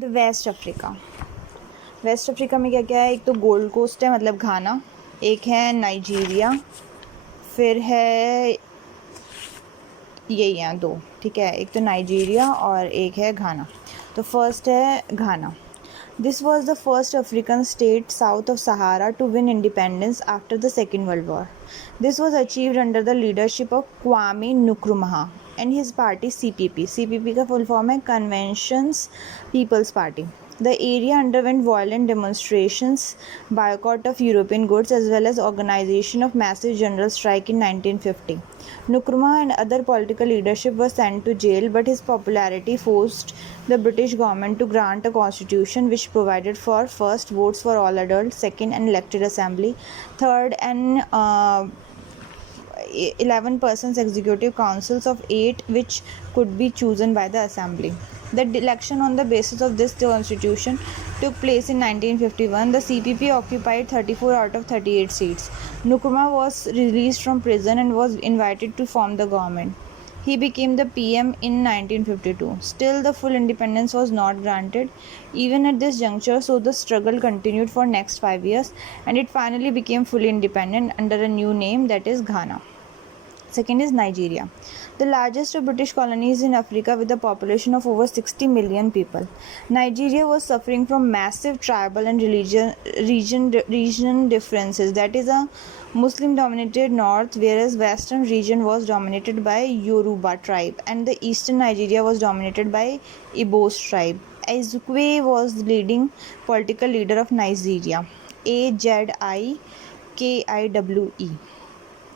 The waste Africa में क्या क्या है? एक तो गोल्ड कोस्ट है, मतलब घाना, एक है नाइजीरिया, फिर है यही हैं दो, ठीक है, एक तो नाइजीरिया और एक है घाना। तो फर्स्ट है घाना. This was the first African state south of Sahara to win independence after the Second World War. This was achieved under the leadership of Kwame Nkrumah and his party CPP. CPP का full form है Conventions People's Party. The area underwent violent demonstrations, boycott of European goods, as well as organization of massive general strike in 1950. Nkrumah and other political leadership were sent to jail, but his popularity forced the British government to grant a constitution which provided for first votes for all adults, second an elected assembly, third an 11 persons executive councils of 8 which could be chosen by the assembly. The election on the basis of this constitution took place in 1951. The CPP occupied 34 out of 38 seats. Nkrumah was released from prison and was invited to form the government. He became the PM in 1952. Still, the full independence was not granted even at this juncture, so the struggle continued for next 5 years and it finally became fully independent under a new name, that is Ghana. Second is Nigeria, the largest of British colonies in Africa with a population of over 60 million people. Nigeria was suffering from massive tribal and region differences. That is a Muslim-dominated north, whereas western region was dominated by Yoruba tribe, and the eastern Nigeria was dominated by Igbo's tribe. Ezekwe was the leading political leader of Nigeria. Azikwe.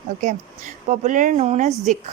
Okay, popularly known as Zik,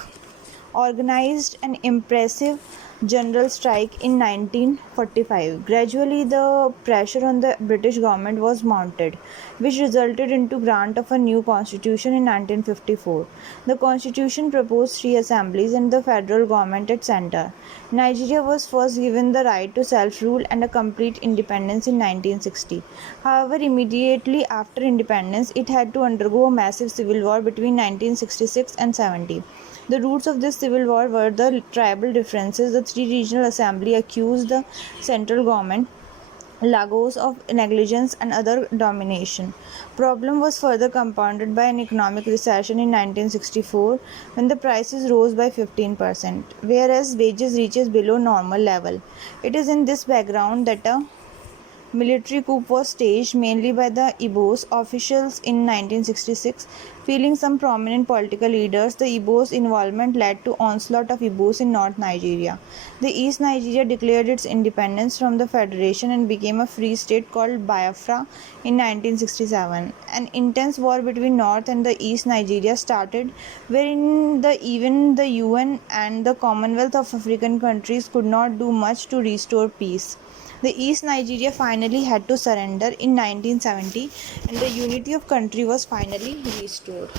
organized an impressive general strike in 1945. Gradually, the pressure on the British government was mounted, which resulted into grant of a new constitution in 1954. The constitution proposed 3 assemblies and the federal government at center. Nigeria was first given the right to self-rule and a complete independence in 1960. However, immediately after independence, it had to undergo a massive civil war between 1966 and 70. The roots of this civil war were the tribal differences. The 3 regional assemblies accused the central government, Lagos, of negligence and other domination. Problem was further compounded by an economic recession in 1964 when the prices rose by 15%, whereas wages reaches below normal level. It is in this background that a military coup was staged mainly by the Igbos officials in 1966. Feeling some prominent political leaders, the Igbos' involvement led to onslaught of Igbos in North Nigeria. The East Nigeria declared its independence from the Federation and became a free state called Biafra in 1967. An intense war between North and the East Nigeria started, wherein even the UN and the Commonwealth of African countries could not do much to restore peace. The East Nigeria finally had to surrender in 1970 and the unity of country was finally restored.